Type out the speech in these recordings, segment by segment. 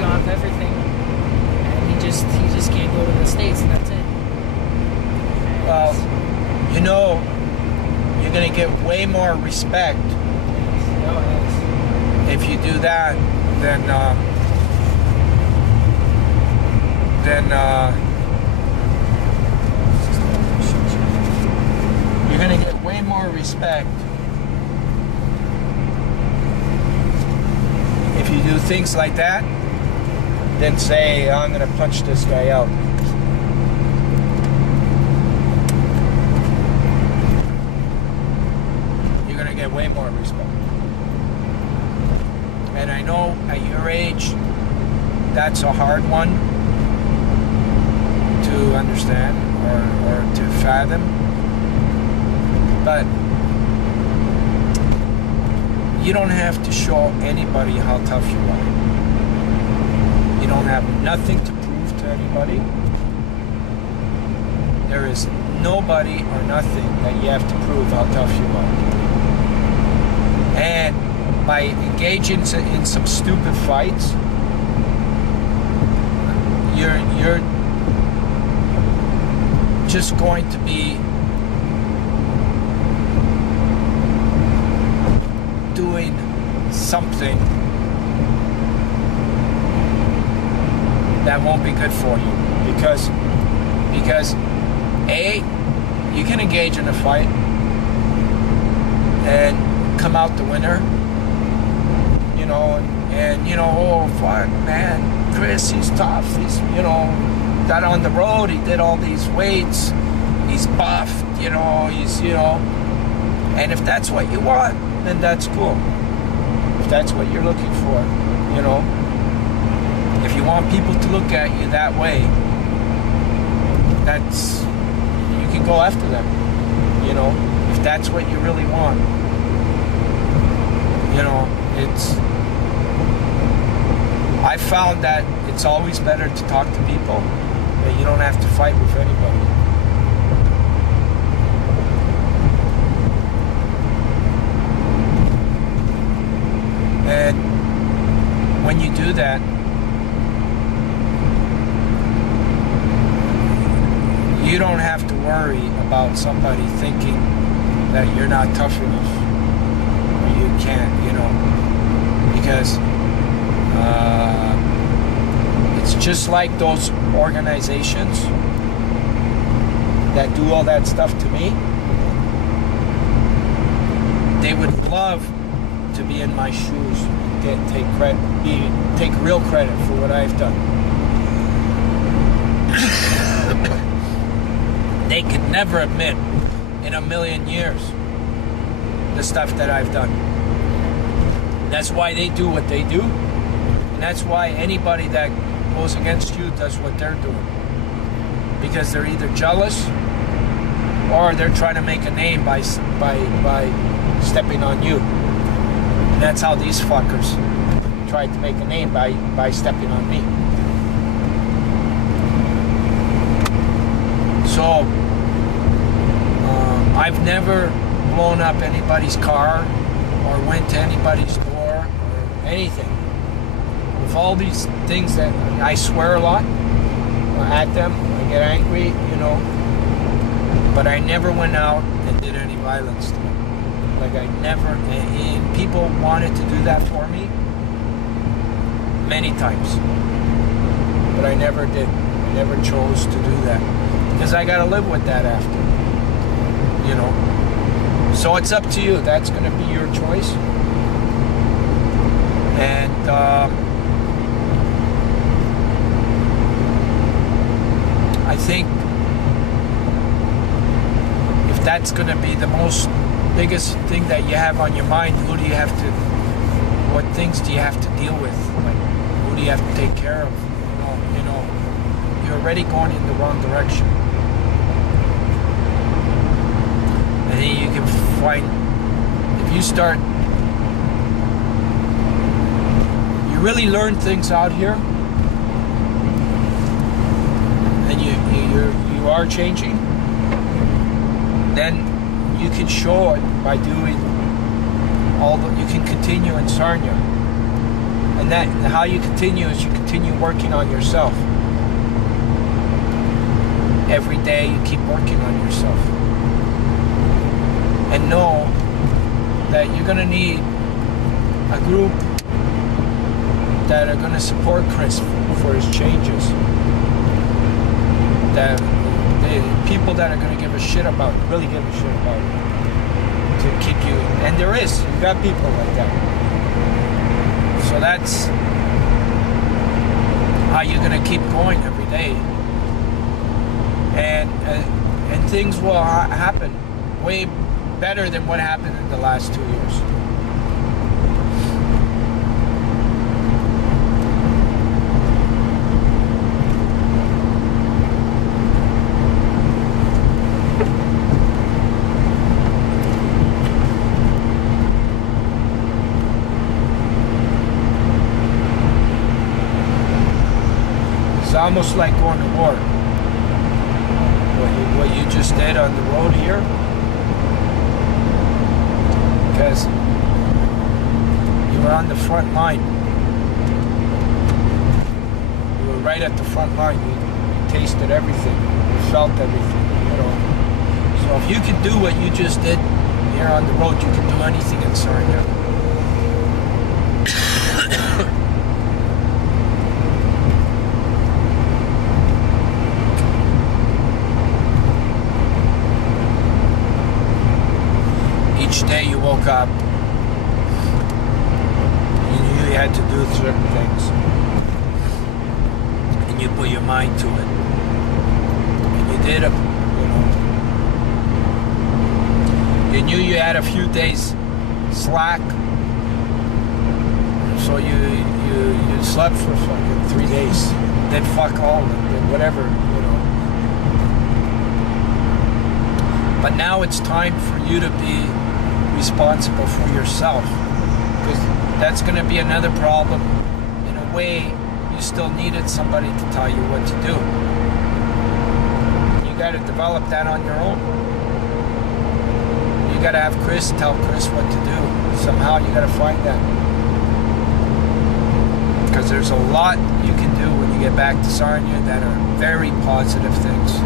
country off everything, and he just can't go to the States, and that's it. Well, you know, you're gonna get way more respect if you do that than you're gonna get way more respect if you do things like that than say, I'm gonna punch this guy out. You're gonna get way more respect. And I know at your age, that's a hard one to understand or to fathom. But you don't have to show anybody how tough you are. You don't have nothing to prove to anybody. There is nobody or nothing that you have to prove how tough you are. And by engaging in some stupid fights, you're just going to be doing something that won't be good for you, because A, you can engage in a fight and come out the winner, you know, and you know, oh fuck, man, Kris, he's tough, he's, you know, got on the road, he did all these weights, he's buffed, you know, he's, you know, and if that's what you want, then that's cool. If that's what you're looking for, you know, if you want people to look at you that way, that's, you can go after them, you know, if that's what you really want. You know, I found that it's always better to talk to people, that you don't have to fight with anybody. And when you do that, you don't have to worry about somebody thinking that you're not tough enough, or you can't, you know, because it's just like those organizations that do all that stuff to me. They would love to be in my shoes, take real credit for what I've done. They could never admit in a million years the stuff that I've done. That's why they do what they do, and that's why anybody that goes against you does what they're doing, because they're either jealous or they're trying to make a name by stepping on you. And that's how these fuckers tried to make a name, by stepping on me. So I've never blown up anybody's car or went to anybody's door or anything. With all these things that I swear a lot at them, I get angry, you know, but I never went out and did any violence to them. Like I never, and people wanted to do that for me many times, but I never did. I never chose to do that, because I gotta live with that after, you know. So it's up to you. That's gonna be your choice. And I think if that's gonna be the biggest thing that you have on your mind, what things do you have to deal with? Like, who do you have to take care of? You know, you're already going in the wrong direction. And then you can find, if you start, you really learn things out here, and you are changing, then you can show it by doing you can continue in Sarnia And that how you continue is you continue working on yourself. Every day you keep working on yourself. And know that you're going to need a group that are going to support Kris for his changes. That people that are going to give a shit about, really give a shit about it, to keep you. And there is. You got people like that. So that's how you're going to keep going every day. And things will happen way better than what happened in the last 2 years. It's almost like going to war. What you just did on the road here, because you were on the front line. You were right at the front line. You tasted everything. You felt everything. You know. So if you can do what you just did here on the road, you can do anything in Sarnia. Each day you woke up, you knew you had to do certain things, and you put your mind to it, and you did it. You knew you had a few days slack, so you slept for fucking 3 days, did fuck all, did whatever, you know. But now it's time for you to be responsible for yourself, because that's going to be another problem. In a way, you still needed somebody to tell you what to do. You got to develop that on your own. You got to have Kris tell Kris what to do. Somehow you got to find that, because there's a lot you can do when you get back to Sarnia that are very positive things.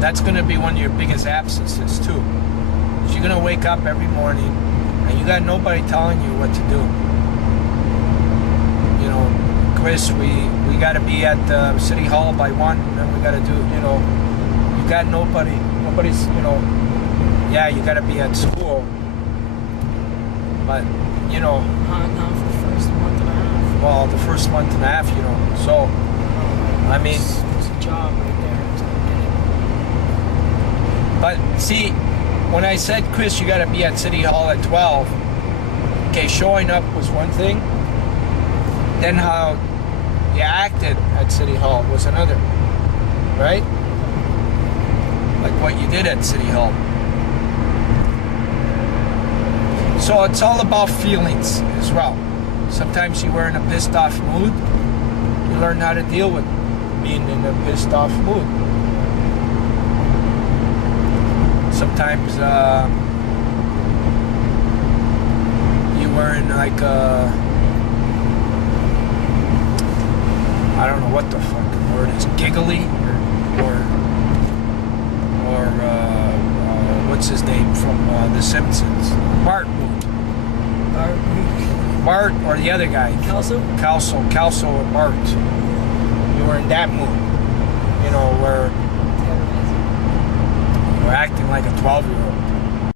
That's going to be one of your biggest absences too. You're going to wake up every morning and you got nobody telling you what to do. You know, Kris, we got to be at City Hall by 1, and then we got to do, you know, you got nobody's, you know, yeah, you got to be at school, but, you know. Not for the first month and a half. Well, the first month and a half, you know, so, I mean. It's a job right there. But see, when I said, Kris, you got to be at City Hall at 12, okay, showing up was one thing. Then how you acted at City Hall was another, right? Like what you did at City Hall. So it's all about feelings as well. Sometimes you were in a pissed off mood. You learn how to deal with being in a pissed off mood. Sometimes you were in like a, I don't know what the fucking word is, giggly or what's his name from The Simpsons? Bart mood. Bart or the other guy. Kelso and Bart. You were in that mood, you know, where we're acting like a 12-year-old.